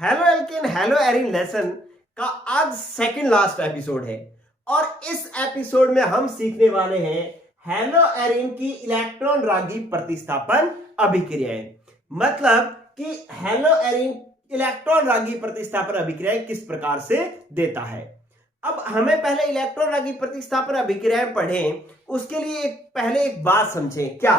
Halo alkane hello Erin lesson का आज second last episode है और इस एपिसोड में हम सीखने वाले हैं हेलो एरिन की इलेक्ट्रॉन रागी प्रतिस्थापन अभिक्रियाएं। मतलब कि हेलो एरिन इलेक्ट्रॉन रागी प्रतिस्थापन अभिक्रियाएं किस प्रकार से देता है। अब हमें पहले इलेक्ट्रॉन रागी प्रतिस्थापन अभिक्रियाएं पढ़ें, उसके लिए पहले एक बात समझें क्या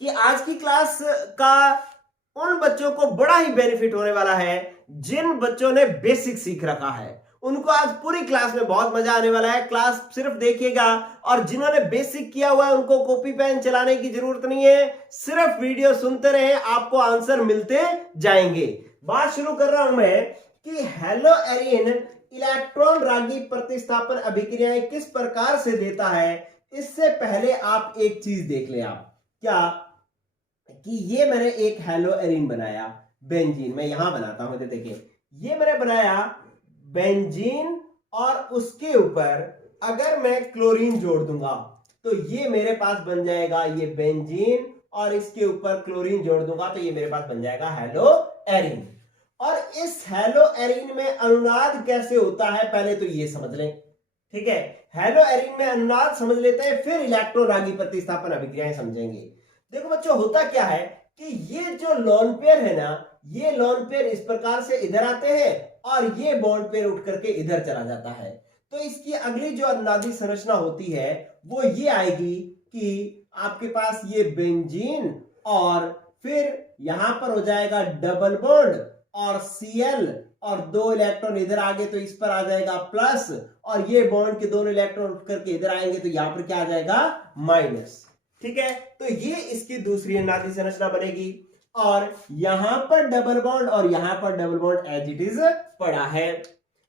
कि आज की क्लास का उन बच्चों को बड़ा ही बेनिफिट होने वाला है जिन बच्चों ने बेसिक सीख रखा है। उनको आज पूरी क्लास में बहुत मजा आने वाला है। क्लास सिर्फ देखिएगा, और जिन्होंने बेसिक किया हुआ है उनको कॉपी पेन चलाने की जरूरत नहीं है, सिर्फ वीडियो सुनते रहे, आपको आंसर मिलते जाएंगे। बात शुरू कर रहा हूं मैं कि हेलो एरिन इलेक्ट्रॉन रागी प्रतिस्थापन अभिक्रियाएं किस प्रकार से देता है। इससे पहले आप एक चीज देख ले, आप क्या कि ये मैंने एक हेलो एरिन बनाया बेंजीन, मैं यहां बनाता हूं, देखिए ये मैंने बनाया बेंजीन और उसके ऊपर अगर मैं क्लोरीन जोड़ दूंगा तो ये मेरे पास बन जाएगा ये बेंजीन, और इसके ऊपर क्लोरीन जोड़ दूंगा तो ये मेरे पास बन जाएगा हेलो एरिन। और इस हेलो एरिन में अनुनाद कैसे होता है पहले तो ये समझ लें, ठीक है। हेलो एरिन में अनुनाद समझ लेते हैं, फिर इलेक्ट्रॉन रागी प्रतिस्थापन अभिक्रियाएं समझेंगे। देखो बच्चों, होता क्या है कि ये जो लोन पेयर है ना, ये लोन पेयर इस प्रकार से इधर आते हैं और ये बॉन्ड पेयर उठ करके इधर चला जाता है। तो इसकी अगली जो अनुनादी संरचना होती है वो ये आएगी कि आपके पास ये बेंजीन और फिर यहां पर हो जाएगा डबल बॉन्ड और Cl, और दो इलेक्ट्रॉन इधर आगे तो इस पर आ जाएगा प्लस, और ये बॉन्ड के दोनों इलेक्ट्रॉन उठ करके इधर आएंगे तो यहां पर क्या आ जाएगा माइनस, ठीक है। तो ये इसकी दूसरी अनुनादी संरचना बनेगी, और यहां पर डबल बॉन्ड और यहां पर double bond as it is पड़ा है।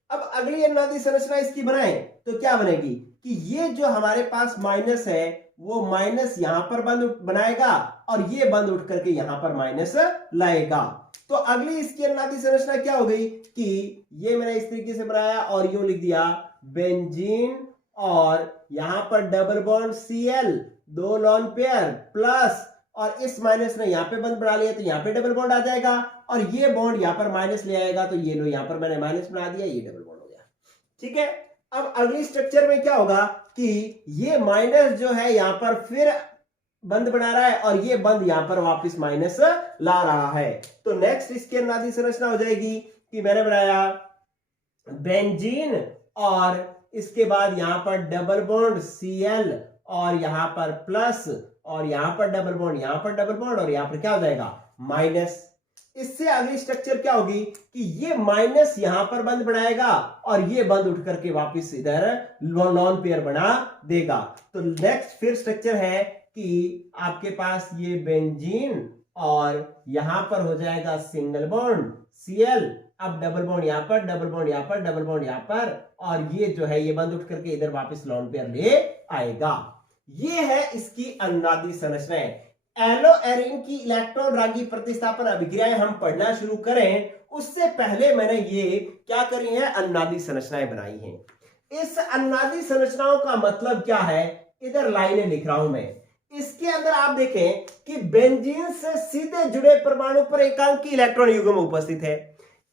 अब अगली अनुनादी संरचना इसकी बनाएं तो क्या बनेगी कि ये जो हमारे पास माइनस है वो माइनस यहां पर बंद बनाएगा और ये बंद उठ करके यहां पर माइनस लाएगा। तो अगली इसकी अनुनादी संरचना क्या हो गई कि ये मैंने इस तरीके से बनाया और यूं लिख दिया बेंजीन, और यहां पर डबल बॉन्ड Cl, दो लोन पेयर प्लस, और इस माइनस ने यहां पे बंद बना लिया तो यहां पे डबल बॉन्ड आ जाएगा, और ये बॉन्ड यहां पर माइनस ले आएगा तो ये लो यहां पर मैंने माइनस बना दिया, ये डबल बॉन्ड हो गया, ठीक है। अब अगली स्ट्रक्चर में क्या होगा कि ये माइनस जो है यहां पर फिर बंद बना रहा है और ये बंद यहां पर वापस माइनस ला रहा है। तो नेक्स्ट इसकी अनुनादी संरचना हो जाएगी कि मैंने बनाया बेंजीन और इसके बाद यहां पर डबल बॉन्ड Cl और यहां पर प्लस, और यहां पर डबल बॉन्ड, यहां पर डबल बॉन्ड, और यहां पर क्या हो जाएगा माइनस। इससे अगली स्ट्रक्चर क्या होगी कि ये माइनस यहां पर बंद बनाएगा और ये बंद उठ करके वापस इधर लॉन पेयर बना देगा। तो नेक्स्ट फिर स्ट्रक्चर है कि आपके पास ये बेंजीन और यहां पर हो जाएगा सिंगल बॉन्ड Cl, अब डबल बॉन्ड यहां पर, डबल बॉन्ड यहां पर, डबल बॉन्ड यहां पर, और ये जो है ये बंद उठ करके इधर वापस लॉन पेयर ले आएगा। ये है इसकी अनुनादी संरचनाएं। एलो एरिन की इलेक्ट्रॉन रागी प्रतिस्थापन अभिक्रियाएं हम पढ़ना शुरू करें उससे पहले मैंने ये क्या करी है, अनुनादी संरचनाएं बनाई हैं। इस अनुनादी संरचनाओं का मतलब क्या है, इधर लाइनें लिख रहा हूं मैं। इसके अंदर आप देखें कि बेंजीन से सीधे जुड़े परमाणु पर एकांकी इलेक्ट्रॉन युग्म उपस्थित है।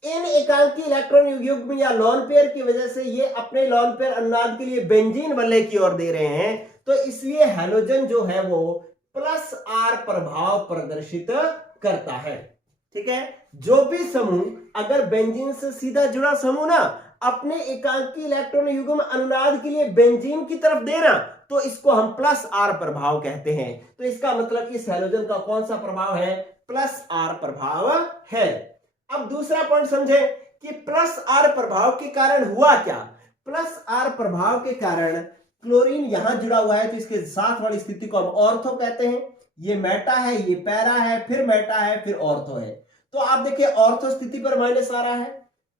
इन एकांकी इलेक्ट्रॉन युग्म या लोन पेयर की वजह से ये अपने लोन पेयर अनुनाद के लिए बेंजीन वलय की ओर दे रहे हैं, तो इसलिए हैलोजन जो है वो प्लस R प्रभाव प्रदर्शित करता है, ठीक है। जो भी समूह अगर बेंजीन से सीधा जुड़ा समूह ना अपने एकांकी इलेक्ट्रॉन युग्म अनुनाद के लिए बेंजीन की तरफ देना तो इसको हम प्लस R प्रभाव कहते हैं। तो इसका मतलब इस हैलोजन का कौन सा प्रभाव है, प्लस R प्रभाव है। अब दूसरा पॉइंट समझे कि प्लस R प्रभाव के कारण हुआ क्या। प्लस R प्रभाव के कारण क्लोरीन यहां जुड़ा हुआ है तो इसके साथ वाली स्थिति को हम ऑर्थो कहते हैं। ये मेटा है, ये पैरा है, फिर मेटा है, फिर ऑर्थो है। तो आप देखिए ऑर्थो स्थिति पर माइनस आ रहा है,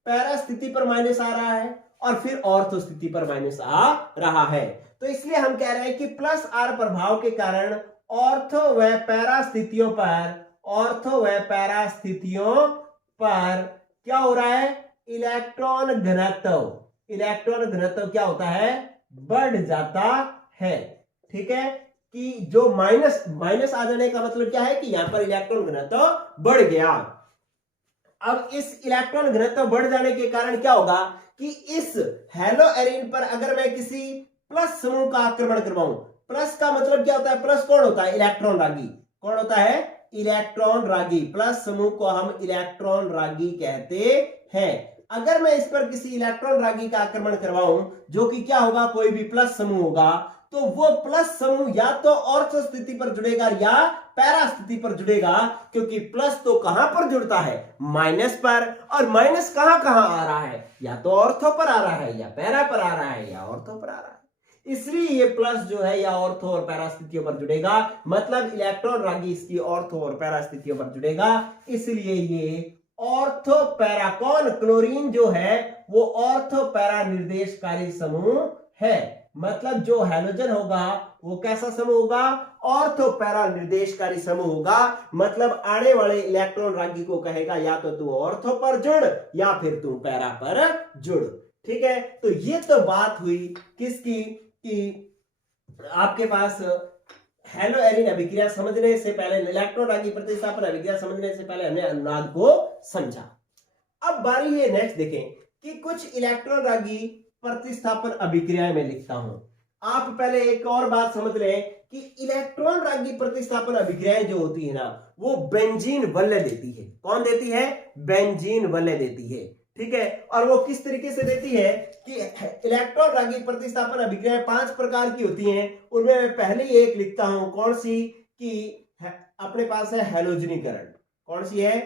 पैरा स्थिति पर माइनस आ रहा है, और फिर ऑर्थो स्थिति पर माइनस आ रहा है। तो इसलिए हम कह रहे हैं कि प्लस R प्रभाव के कारण ऑर्थो व पैरा स्थितियों पर, ऑर्थो व पैरा स्थितियों पर क्या हो रहा है, इलेक्ट्रॉन घनत्व, इलेक्ट्रॉन घनत्व क्या होता है, बढ़ जाता है, ठीक है। कि जो माइनस आ जाने का मतलब क्या है कि यहां पर इलेक्ट्रॉन घनत्व बढ़ गया। अब इस इलेक्ट्रॉन घनत्व बढ़ जाने के कारण क्या होगा कि इस हेलो एरिन पर अगर मैं किसी प्लस समूह का आक्रमण करवाऊं, प्लस का मतलब क्या होता है, प्लस कौन होता है, इलेक्ट्रॉन रागी। कौन होता है, इलेक्ट्रॉन रागी। प्लस समूह को हम इलेक्ट्रॉन रागी कहते हैं। अगर मैं इस पर किसी इलेक्ट्रॉन रागी का आक्रमण करवाऊं, जो कि क्या होगा, कोई भी प्लस समूह होगा, तो वो प्लस समूह या तो ऑर्थो स्थिति पर जुड़ेगा या पैरा स्थिति पर जुड़ेगा, क्योंकि प्लस तो कहां पर जुड़ता है, माइनस पर, और माइनस कहां कहां आ रहा है, या तो ऑर्थो पर आ रहा है, या पैरा पर आ रहा है, या ऑर्थो पर आ रहा है। इसलिए ये प्लस जो है या ऑर्थो और पैरा स्थितियों पर जुड़ेगा, मतलब इलेक्ट्रॉन रागी इसकी ऑर्थो और पैरा स्थितियों पर जुड़ेगा। इसलिए ये ऑर्थो पैरा, कौन, क्लोरीन जो है वो ऑर्थो पैरा निर्देशकारी समूह है। मतलब जो हैलोजन होगा वो कैसा समूह होगा, ऑर्थो पैरा निर्देशकारी समूह होगा। मतलब आने वाले इलेक्ट्रॉन रागी को कहेगा या तो तू ऑर्थो पर जुड़ या फिर तू पैरा पर जुड़। ठीक है, तो ये तो बात हुई किसकी, कि आपके पास हेलो एरिन अभिक्रिया समझने से पहले, इलेक्ट्रॉन रागी प्रतिस्थापन अभिक्रिया समझने से पहले हमने अनुनाद को समझा। अब बारी है नेक्स्ट देखें कि कुछ इलेक्ट्रॉन रागी प्रतिस्थापन अभिक्रियाएं मैं लिखता हूं। आप पहले एक और बात समझ लें कि इलेक्ट्रॉन रागी प्रतिस्थापन अभिक्रियाएं जो होती है ना, वो बेंजीन वलय देती है। कौन देती है, बेंजीन वलय देती है। ठीक है, और वो किस तरीके से देती है कि इलेक्ट्रॉन रागी प्रतिस्थापन अभिक्रियाएं 5 प्रकार की होती हैं। उनमें मैं पहले एक लिखता हूं, कौन सी, कि अपने पास है हैलोजनीकरण। कौन सी है,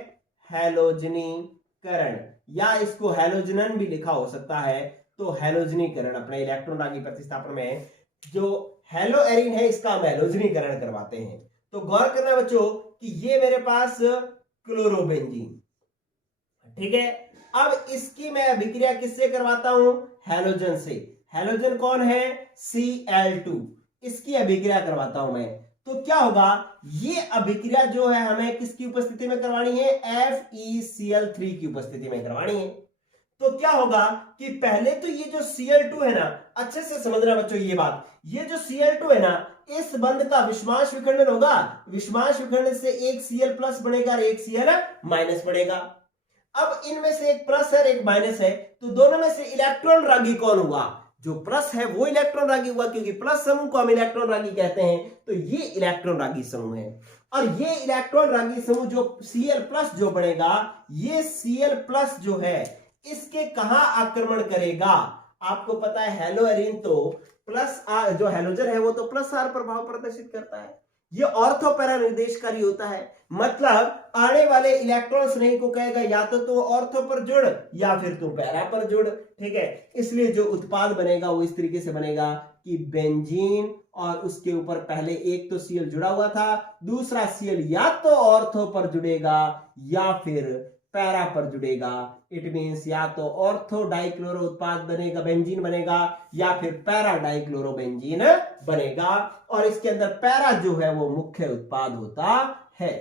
हैलोजनीकरण, या इसको हैलोजनन भी लिखा हो सकता है। तो हैलोजनीकरण अपने इलेक्ट्रॉन रागी प्रतिस्थापन में जो हेलो एरिन है इसका हम हैलोजनीकरण करवाते हैं। तो गौर करना बच्चों कि ये मेरे पास क्लोरोबेंजीन, ठीक है। अब इसकी मैं अभिक्रिया किससे करवाता हूं, हैलोजन से। हैलोजन कौन है, Cl2, इसकी अभिक्रिया करवाता हूं मैं। तो क्या होगा, ये अभिक्रिया जो है हमें किसकी उपस्थिति में करवानी है, FeCl3 की उपस्थिति में करवानी है। तो क्या होगा कि पहले तो ये जो Cl2 है ना, अच्छे से समझना बच्चों ये बात, ये जो Cl2 है ना, इस बंध का विषमांश विखंडन होगा। विषमांश विखंडन से एक Cl+ बनेगा और एक Cl- बनेगा। अब इनमें से एक प्लस है और एक माइनस है, तो दोनों में से इलेक्ट्रॉन रागी कौन हुआ, जो प्लस है वो इलेक्ट्रॉन रागी हुआ, क्योंकि प्लस समूह को हम इलेक्ट्रॉन रागी कहते हैं। तो ये इलेक्ट्रॉन रागी समूह है। और ये इलेक्ट्रॉन रागी समूह जो Cl+ जो बनेगा, ये Cl+ जो है इसके कहां आक्रमण करेगा, आपको पता है हेलो एरिन तो प्लस आर, जो हेलोजन है वो तो प्लस आर प्रभाव प्रदर्शित करता है। ये ऑर्थो पैरा निर्देशकारी होता है, मतलब आने वाले इलेक्ट्रॉन स्नेही को कहेगा या तो तू ऑर्थो पर जुड़ या फिर तू पैरा पर जुड़। ठीक है, इसलिए जो उत्पाद बनेगा वो इस तरीके से बनेगा कि बेंजीन, और उसके ऊपर पहले एक तो Cl जुड़ा हुआ था, दूसरा Cl या तो ऑर्थो पर जुड़ेगा या फिर पैरा पर जुड़ेगा। इट मींस या तो ऑर्थो डाइक्लोरो उत्पाद बनेगा, बेंजीन बनेगा, या फिर पैरा डाइक्लोरो बेंजीन बनेगा। और इसके अंदर पैरा जो है वो मुख्य उत्पाद होता है,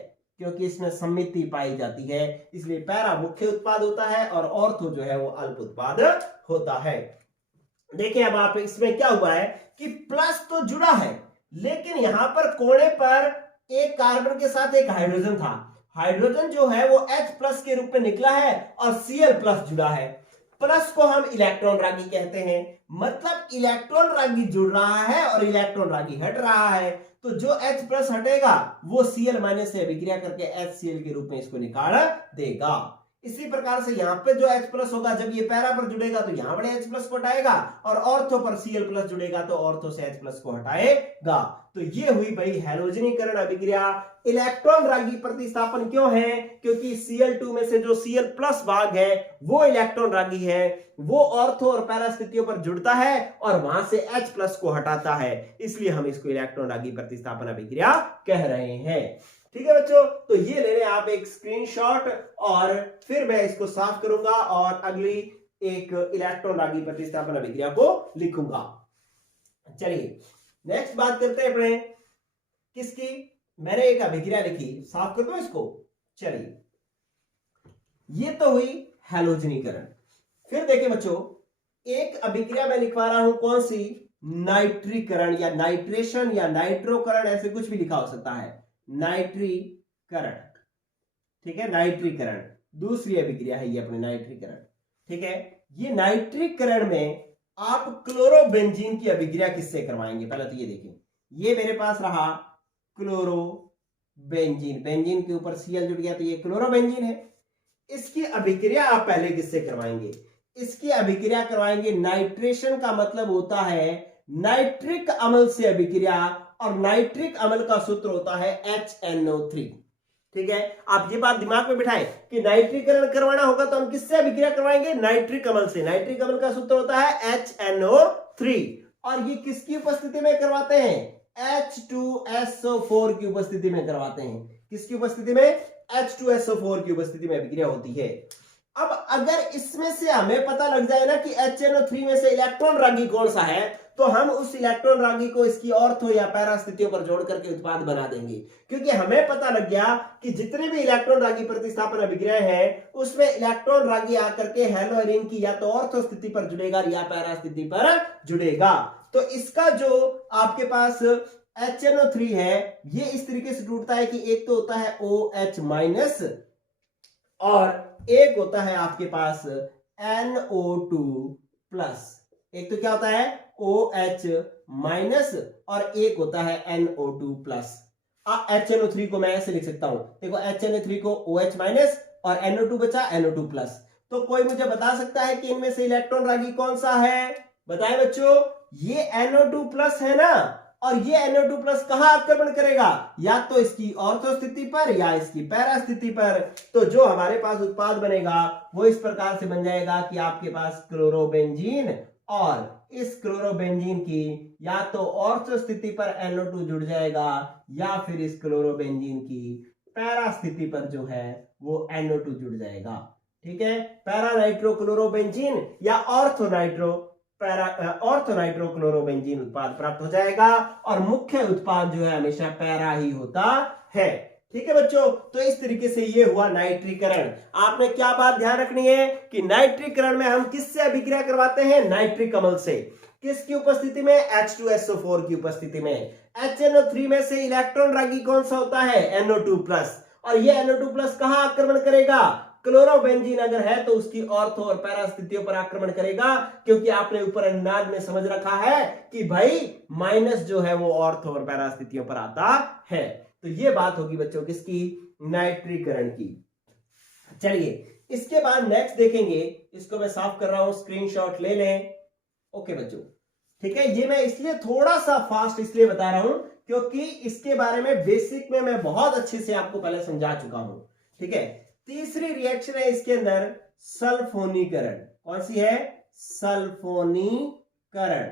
क्योंकि इसमें सम्मिति पाई जाती है, इसलिए पैरा मुख्य उत्पाद होता है और ऑर्थो जो है वो अल्प उत्पाद होता है। देखिए अब आप इसमें क्या हुआ है कि प्लस तो जुड़ा है, लेकिन यहां पर कोने पर एक कार्बन के साथ एक हाइड्रोजन था। हाइड्रोजन जो है वो H+ के रूप में निकला है और Cl+ जुड़ा है। प्लस को हम इलेक्ट्रॉन रागी कहते हैं, मतलब इलेक्ट्रॉन रागी जुड़ रहा है और इलेक्ट्रॉन रागी हट रहा है। तो जो H+ हटेगा वो Cl- से अभिक्रिया करके HCl के रूप में इसको निकाल देगा। इसी प्रकार से यहां पे जो H+ होगा, जब ये पैरा पर जुड़ेगा तो यहां बड़े H+ को हटाएगा, और ऑर्थो पर Cl+ जुड़ेगा तो ऑर्थो से H+ को हटाएगा। तो ये हुई भाई हैलोजनीकरण अभिक्रिया। इलेक्ट्रॉन रागी प्रतिस्थापन क्यों है, क्योंकि Cl2 में से जो Cl+ भाग है वो इलेक्ट्रॉन रागी है, वो ऑर्थो और पैरा स्थितियों पर जुड़ता है और वहां से H+ को हटाता है, इसलिए हम इसको इलेक्ट्रॉन रागी प्रतिस्थापन अभिक्रिया कह रहे हैं। ठीक है बच्चों, तो ये ले लें आप एक स्क्रीनशॉट, और फिर मैं इसको साफ करूंगा और अगली एक इलेक्ट्रॉन रागी प्रतिस्थापन अभिक्रिया को लिखूंगा। चलिए नेक्स्ट बात करते हैं अपने किसकी, मैंने एक अभिक्रिया लिखी, साफ कर दो इसको। चलिए ये तो हुई हैलोजनीकरण। फिर देखें बच्चों, एक अभिक्रिया मैं लिखवा रहा हूं, कौन सी, नाइट्रीकरण या नाइट्रेशन या नाइट्रोकरण, ऐसे कुछ भी लिखा हो सकता है, नाइट्रीकरण। ठीक है, नाइट्रीकरण। दूसरी अभिक्रिया है ये अपने नाइट्रीकरण। ठीक है, ये नाइट्रीकरण में आप क्लोरोबेंजीन की अभिक्रिया किससे करवाएंगे? पहले तो ये देखिए, ये मेरे पास रहा क्लोरोबेंजीन, बेंजीन के ऊपर Cl जुड़ गया तो ये क्लोरोबेंजीन है। इसकी अभिक्रिया आप पहले किससे करवाएंगे? इसकी अभिक्रिया करवाएंगे, नाइट्रेशन का मतलब होता है नाइट्रिक अम्ल से अभिक्रिया, और नाइट्रिक अम्ल का सूत्र होता है HNO3। ठीक है, आप ये बात दिमाग में बिठाएं कि नाइट्रीकरण करवाना होगा तो हम किससे अभिक्रिया करवाएंगे? नाइट्रिक अम्ल से। नाइट्रिक अम्ल का सूत्र होता है HNO3, और ये किसकी उपस्थिति में करवाते हैं? H2SO4 की उपस्थिति में करवाते हैं। किसकी उपस्थिति में? H2SO4 की उपस्थिति में अभिक्रिया होती है। अब अगर इसमें से हमें पता लग जाए ना कि HNO3 में से इलेक्ट्रॉन रागी कौन सा है, तो हम उस इलेक्ट्रॉन रागी को इसकी ऑर्थो या पैरा स्थितियों पर जोड़ करके उत्पाद बना देंगे, क्योंकि हमें पता लग गया कि जितने भी इलेक्ट्रॉन रागी प्रतिस्थापन अभिक्रियाएं हैं उसमें इलेक्ट्रॉन रागी आकर के हेलोएरिन की या तो ऑर्थो स्थिति पर जुड़ेगा या पैरा स्थिति पर जुड़ेगा। तो इसका जो आपके पास HNO3 है ये इस तरीके से टूटता है कि एक तो होता है OH- और एक होता है आपके पास NO2+। एक तो क्या होता है OH- और एक होता है NO2+। HNO3 को मैं ऐसे लिख सकता हूं, देखो HNO3 को OH- और NO2 बचा NO2+। तो कोई मुझे बता सकता है कि इनमें से इलेक्ट्रॉन रागी कौन सा है? बताएं बच्चों, ये NO2+ है ना, और ये NO2+ कहां आक्रमण करेगा? या तो इसकी ऑर्थो स्थिति पर या इसकी पैरा स्थिति पर। तो जो हमारे पास उत्पाद बनेगा वो इस प्रकार से बन जाएगा कि आपके पास क्लोरोबेंजीन, और इस क्लोरोबेंजीन की या तो ऑर्थो स्थिति पर NO2 जुड़ जाएगा या फिर इस क्लोरोबेंजीन की पैरा स्थिति पर जो है वो NO2 जुड़ जाएगा। ठीक है, पैरा नाइट्रो क्लोरोबेंजीन या ऑर्थो नाइट्रोक्लोरोबेंजीन उत्पाद प्राप्त हो जाएगा, और मुख्य उत्पाद जो है हमेशा पैरा ही होता है। ठीक है बच्चों, तो इस तरीके से ये हुआ नाइट्रीकरण। आपने क्या बात ध्यान रखनी है कि नाइट्रीकरण में हम किससे अभिक्रिया करवाते हैं? नाइट्रिक अम्ल से। किसकी उपस्थिति में? H2SO4 की उपस्थिति में। HNO3 में से इलेक्ट्रॉन रागी कौन सा होता है? NO2+, और ये NO2+ कहां आक्रमण करेगा? क्लोरोबेंजीन अगर है तो उसकी ऑर्थो और पैरा स्थितियों पर आक्रमण करेगा, क्योंकि आपने ऊपर अनुनाद में समझ रखा है कि भाई माइनस जो है वो ऑर्थो और पैरा स्थितियों पर आता है। तो ये बात होगी बच्चों किसकी? नाइट्रीकरण की। चलिए इसके बाद नेक्स्ट देखेंगे, इसको मैं साफ कर रहा हूं, स्क्रीनशॉट ले लें। ओके बच्चों, ठीक है, ये मैं इसलिए थोड़ा सा फास्ट इसलिए बता रहा हूं क्योंकि इसके बारे में बेसिक में मैं बहुत अच्छे से आपको पहले समझा चुका हूं। ठीक है, तीसरी रिएक्शन है इसके अंदर सल्फोनीकरण। कौन सी है? सल्फोनीकरण।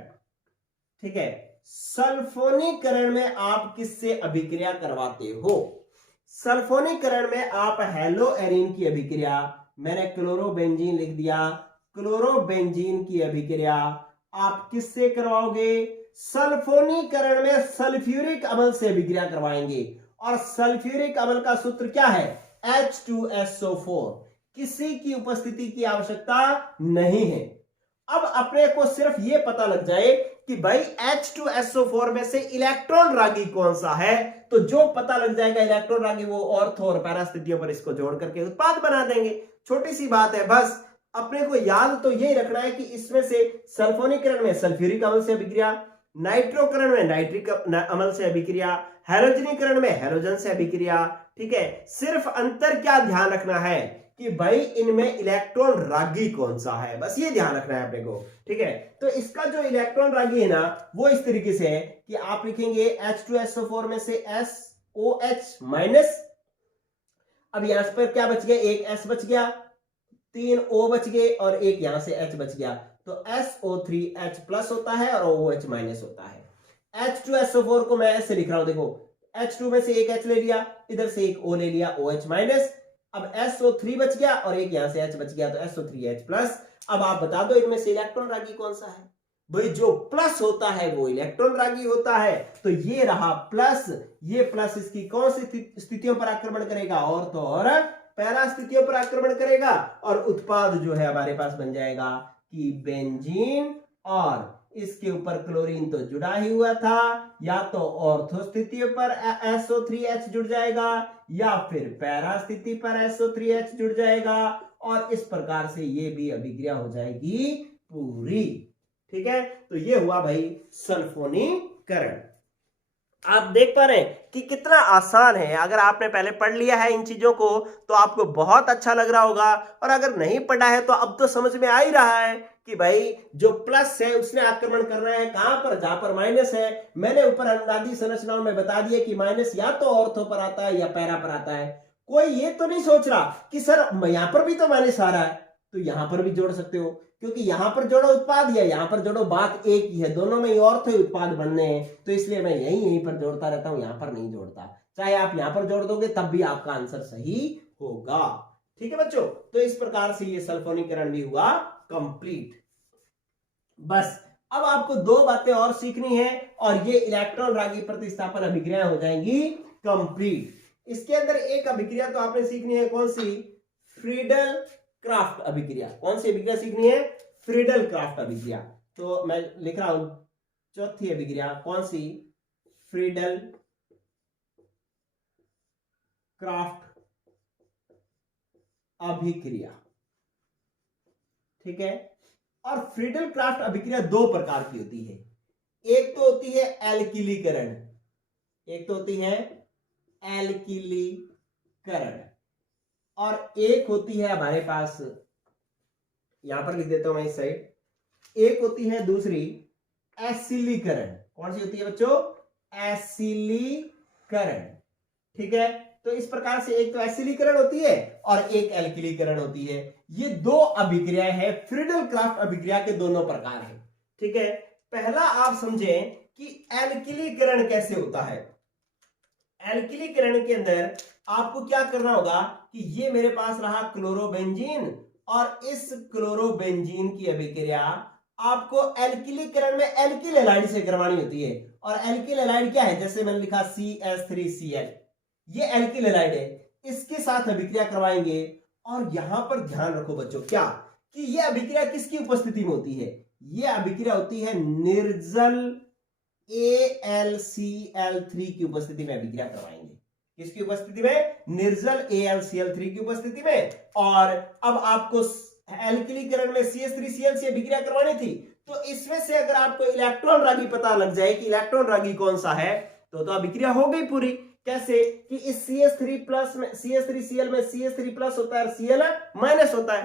ठीक है, सल्फोनीकरण में आप किससे अभिक्रिया करवाते हो? सल्फोनीकरण में आप हेलोएरिन की अभिक्रिया, मैंने क्लोरोबेंजीन लिख दिया, क्लोरोबेंजीन की अभिक्रिया आप किससे करवाओगे? सल्फोनीकरण में सल्फ्यूरिक अम्ल से अभिक्रिया करवाएंगे, और सल्फ्यूरिक अम्ल का सूत्र क्या है? H2SO4। किसी की उपस्थिति की आवश्यकता नहीं है। अब अपने को सिर्फ यह पता लग जाए कि भाई H2SO4 में से इलेक्ट्रॉन रागी कौन सा है, तो जो पता लग जाएगा इलेक्ट्रॉन रागी वो ऑर्थो और पैरा स्थितियों पर इसको जोड़ करके उत्पाद बना देंगे। छोटी सी बात है, बस अपने को याद तो यही रखना है कि इसमें से सल्फोनीकरण में सल्फ्यूरिक अम्ल से अभिक्रिया, नाइट्रोकरण में नाइट्रिक अम्ल से अभिक्रिया, हैलोजनीकरण में हैलोजन से अभिक्रिया। ठीक है, सिर्फ अंतर क्या ध्यान रखना है कि भाई इनमें इलेक्ट्रॉन रागी कौन सा है, बस ये ध्यान रखना है अपने को। ठीक है, तो इसका जो इलेक्ट्रॉन रागी है ना वो इस तरीके से है कि आप लिखेंगे H2SO4 में से SOH-। अब यहां पर क्या बच गया? एक S बच गया, 3 O बच गए और एक यहां से H बच गया, तो SO3H+ होता है और OH- होता है। H2SO4 को मैं ऐसे लिख रहा हूं, देखो H2 में से एक H ले लिया, इधर से एक O ले लिया, OH-। अब SO3 बच गया और एक यहां से H बच गया, तो SO3H+। अब आप बता दो इनमें से इलेक्ट्रॉन रागी कौन सा है? भाई जो प्लस होता है वो इलेक्ट्रॉन रागी होता है, तो ये रहा प्लस। ये प्लस इसकी कौन सी स्थितियों पर आक्रमण करेगा? ऑर्थो और पैरा स्थितियों पर आक्रमण करेगा, और उत्पाद जो है हमारे पास बन जाएगा कि बेंजीन और इसके ऊपर क्लोरीन तो जुड़ा ही हुआ था, या तो ऑर्थो स्थिति पर SO3H जुड़ जाएगा या फिर पैरा स्थिति पर SO3H जुड़ जाएगा, और इस प्रकार से ये भी अभिक्रिया हो जाएगी पूरी। ठीक है, तो ये हुआ भाई सल्फोनीकरण। आप देख पा रहे हैं कि कितना आसान है। अगर आपने पहले पढ़ लिया है इन चीजों को तो आपको बहुत अच्छा लग रहा होगा, और अगर नहीं पढ़ा है तो अब तो समझ में आ ही रहा है कि भाई जो प्लस है उसने आक्रमण करना है कहां पर, जहां पर माइनस है। मैंने ऊपर अनुनादी संरचनाओं में बता दिया कि माइनस या तो ऑर्थो पर आता है या पैरा पर आता है। कोई ये तो नहीं सोच रहा कि सर यहां पर भी तो माइनस आ रहा है, तो यहां पर भी जोड़ सकते हो, क्योंकि यहां पर जोड़ो उत्पाद या यहां पर जोड़ो बात एक ही है, दोनों में ऑर्थो उत्पाद बनने हैं, तो इसलिए मैं यहीं पर जोड़ता रहता हूं, यहां पर नहीं जोड़ता। चाहे आप यहां पर जोड़ दोगे तब भी आपका आंसर सही होगा। ठीक है बच्चों, तो इस प्रकार से ये सल्फोनीकरण भी हुआ कंप्लीट। बस अब आपको दो बातें और सीखनी है और ये इलेक्ट्रॉन रागी प्रतिस्थापन अभिक्रिया हो जाएंगी कंप्लीट। इसके अंदर एक अभिक्रिया तो आपने सीखनी है, कौन सी? फ्रीडल क्राफ्ट अभिक्रिया। कौन सी अभिक्रिया सीखनी है? फ्रीडल क्राफ्ट अभिक्रिया। तो मैं लिख रहा हूं चौथी अभिक्रिया, कौन सी? फ्रीडल क्राफ्ट अभिक्रिया। ठीक है, और फ्रीडल क्राफ्ट अभिक्रिया दो प्रकार की होती है। एक तो होती है एल्किलीकरण, एक तो होती है एल्किलीकरण, और एक होती है हमारे पास, यहां पर लिख देता हूं मैं इस साइड, एक होती है दूसरी एसिलीकरण। कौन सी होती है बच्चों? एसिलीकरण। ठीक है, तो इस प्रकार से एक तो एसिलीकरण होती है और एक एल्किलीकरण होती है। ये दो अभिक्रियाएं हैं, फ्रीडल क्राफ्ट अभिक्रिया के दोनों प्रकार हैं। ठीक है, पहला आप समझें कि एल्किलीकरण कैसे होता है। एल्किलीकरण के अंदर आपको क्या करना होगा कि ये मेरे पास रहा क्लोरोबेंजीन, और इस क्लोरोबेंजीन की अभिक्रिया आपको एल्किलीकरण में एल्किल हैलाइड से करवानी होती है। और एल्किल हैलाइड क्या है? जैसे मैंने लिखा CH3Cl, ये एल्किल हैलाइड है, इसके साथ अभिक्रिया करवाएंगे। और यहां पर ध्यान रखो बच्चों क्या, कि ये अभिक्रिया किसकी उपस्थिति में होती है? ये अभिक्रिया होती है निर्जल AlCl3 की उपस्थिति में अभिक्रिया करवाएंगे। किसकी उपस्थिति में? निर्जल AlCl3 की उपस्थिति में। और अब आपको एल्किलीकरण में CH3Cl से अभिक्रिया करवानी थी, तो इसमें से अगर आपको इलेक्ट्रॉन रागी पता लग जाए कि इलेक्ट्रॉन रागी कौन सा है, तो अभिक्रिया हो गई पूरी। कैसे? कि इस CH3 प्लस में CH3Cl में CH3 प्लस होता है और Cl माइनस होता है,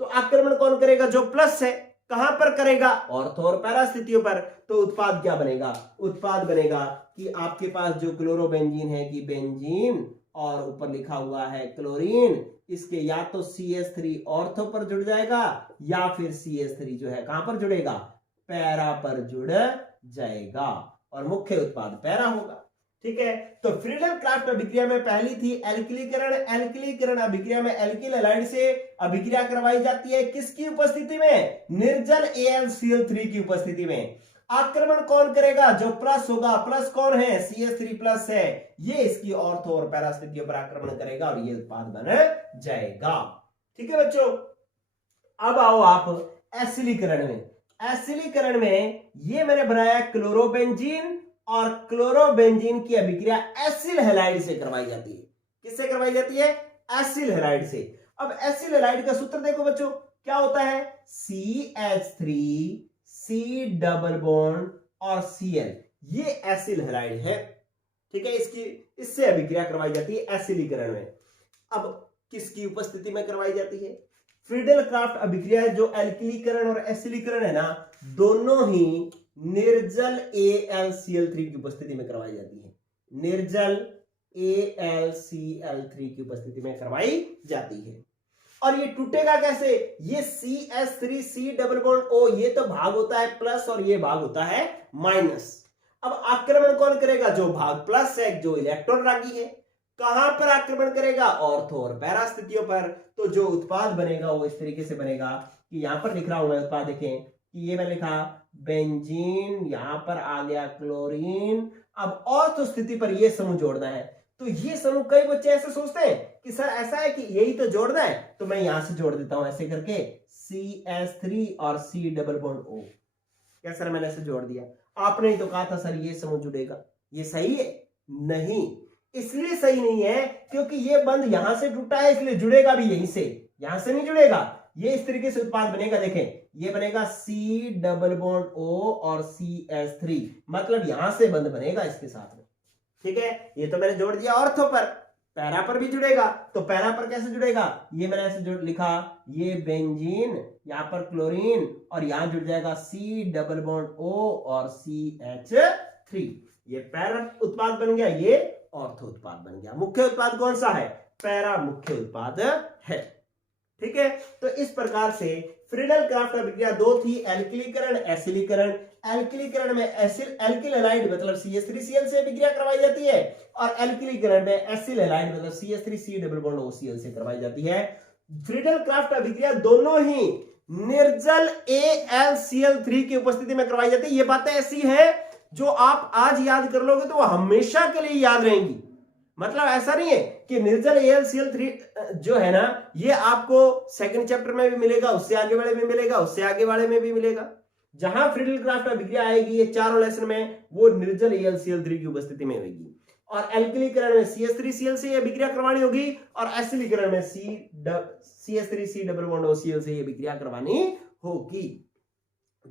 तो आक्रमण कौन करेगा? जो प्लस है। कहां पर करेगा? ऑर्थो और पैरा स्थितियों पर। तो उत्पाद क्या बनेगा? उत्पाद बनेगा कि आपके पास जो क्लोरोबेंजीन है कि बेंजीन, और ऊपर लिखा हुआ है क्लोरीन, इसके या तो CH3 ऑर्थो पर जुड़ जाएगा या फिर CH3 जो है कहां पर जुड़ेगा? पैरा पर जुड़ जाएगा, और मुख्य उत्पाद पैरा होगा। ठीक है, तो फ्रीडल क्राफ्ट अभिक्रिया में पहली थी एल्किलीकरण। एल्किलीकरण अभिक्रिया में एल्किल हैलाइड से अभिक्रिया करवाई जाती है, किसकी उपस्थिति में? निर्जल AlCl3 की उपस्थिति में। आक्रमण कौन करेगा? जो प्लस होगा। प्लस कौन है? CH3 प्लस है, ये इसकी ऑर्थो और पैरा स्थितियों पर आक्रमण करेगा और ये उत्पाद बन जाएगा। ठीक है बच्चों, अब आओ आप एसिलीकरण में। एसिलीकरण में ये मैंने बनाया क्लोरोबेंजीन, और क्लोरोबेंजीन की अभिक्रिया एसिल हैलाइड से करवाई जाती है। किससे करवाई जाती है? एसिल हैलाइड से। अब एसिल हैलाइड का सूत्र देखो बच्चों, क्या होता है? CH3 C डबल बॉन्ड और Cl, ये एसिल हैलाइड है। ठीक है, इससे अभिक्रिया करवाई जाती है एसिलीकरण में। अब किसकी उपस्थिति में करवाई जाती है? फ्रीडल क्राफ्ट अभिक्रिया जो एल्किलीकरण और एसिलीकरण है ना, दोनों ही निर्जल AlCl3 की उपस्थिति में करवाई जाती है। निर्जल AlCl3 की उपस्थिति में करवाई जाती है। और ये टूटेगा कैसे? ये CH3C डबल बॉन्ड O, ये तो भाग होता है प्लस और ये भाग होता है माइनस। अब आक्रमण कौन करेगा? जो भाग प्लस है, जो इलेक्ट्रॉन रागी है। कहां पर आक्रमण करेगा? ऑर्थो और पैरा स्थितियों पर। तो जो उत्पाद बनेगा वो इस तरीके से बनेगा कि यहां पर लिख रहा हूं मैं उत्पाद, देखें कि ये मैं लिखा बेंजीन, यहां पर आ गया क्लोरीन। अब ऑर्थो स्थिति पर ये समूह जोड़ना है, तो ये समूह कई बच्चे ऐसे सोचते हैं कि सर ऐसा है कि यही तो जोड़ना है, तो मैं यहां से जोड़ देता हूं ऐसे करके CH3 और C डबल बॉन्ड O। क्या सर मैंने ऐसे जोड़ दिया, आपने ही तो कहा था सर ये समूह जुड़ेगा, ये सही है? नहीं, इसलिए सही नहीं है क्योंकि ये बंध यहां से टूटा है, इसलिए जुड़ेगा भी यहीं से, यहां से नहीं जुड़ेगा। ये इस तरीके से उत्पाद बनेगा, देखें ये बनेगा C डबल बॉन्ड O और CH3, मतलब यहां से बंध बनेगा इसके साथ में, ठीक है। ये तो मैंने जोड़ दिया ऑर्थो पर, पैरा पर भी जुड़ेगा, तो पैरा पर कैसे जुड़ेगा, ये मैंने ऐसे जोड़ लिखा, ये बेंजीन, यहां पर क्लोरीन, और यहां जुड़ जाएगा C डबल बॉन्ड O और CH3, ये पैरा उत्पाद बन गया, ये ऑर्थो उत्पाद बन गया। मुख्य उत्पाद कौन सा है, पैरा मुख्य उत्पाद है, ठीक है। तो इस प्रकार से फ्रीडल क्राफ्ट अभिक्रिया दो थी, एल्किलीकरण एसिलीकरण। एल्किलीकरण में एल्किल हैलाइड मतलब CH3Cl से अभिक्रिया करवाई जाती है, और एल्किलीकरण में एसिल हैलाइड मतलब CH3C डबल बॉन्ड OCl से करवाई जाती है। फ्रीडल क्राफ्ट अभिक्रिया दोनों ही निर्जल AlCl3 की उपस्थिति में करवाई जाती है। ये बातें ऐसी है जो आप आज याद कर लोगे तो वो हमेशा के लिए याद रहेंगी। मतलब ऐसा नहीं है कि निर्जल AlCl3 जो है ना, ये आपको सेकंड चैप्टर में भी मिलेगा, उससे आगे वाले में मिलेगा, उससे आगे वाले में भी मिलेगा। जहां फ्रीडल क्राफ्ट अभिक्रिया आएगी ये चारों लेसन में, वो निर्जल AlCl3 की उपस्थिति में होगी, और एल्किलीकरण में CH3Cl से अभिक्रिया करवानी होगी, और एसिलीकरण में CH3C डबल बॉन्ड OCl से अभिक्रिया करवानी होगी।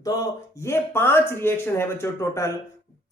तो ये 5 रिएक्शन है बच्चों टोटल,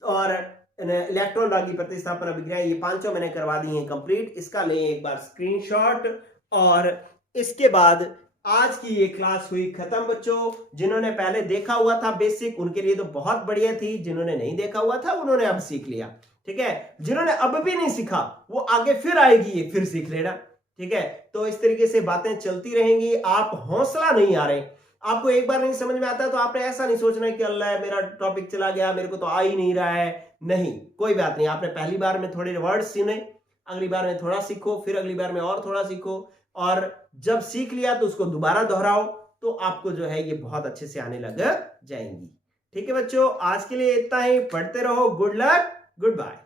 और इलेक्ट्रॉन रागी प्रतिस्थापन अभिक्रिया ये पांचों मैंने करवा दी हैं कंप्लीट। इसका लें एक बार स्क्रीनशॉट, और इसके बाद आज की ये क्लास हुई खत्म बच्चों। जिन्होंने पहले देखा हुआ था बेसिक, उनके लिए तो बहुत बढ़िया थी, जिन्होंने नहीं देखा हुआ था उन्होंने अब सीख लिया, ठीक है। जिन्होंने अब भी नहीं सीखा वो आगे फिर आएगी, ये फिर सीख लेना, ठीक है। तो इस तरीके से बातें चलती रहेंगी, आप हौसला नहीं आ रहे, आपको एक बार नहीं समझ में आता तो आपने ऐसा नहीं सोचना है कि अल्लाह मेरा टॉपिक चला गया, मेरे को तो आ ही नहीं रहा है। नहीं, कोई बात नहीं, आपने पहली बार में थोड़े वर्ड सुने, अगली बार में थोड़ा सीखो, फिर अगली बार में और थोड़ा सीखो, और जब सीख लिया तो उसको दोबारा दोहराओ, तो आपको जो है ये बहुत अच्छे से आने लग जाएंगी। ठीक है बच्चों, आज के लिए इतना ही, पढ़ते रहो, गुड लक, गुड बाय।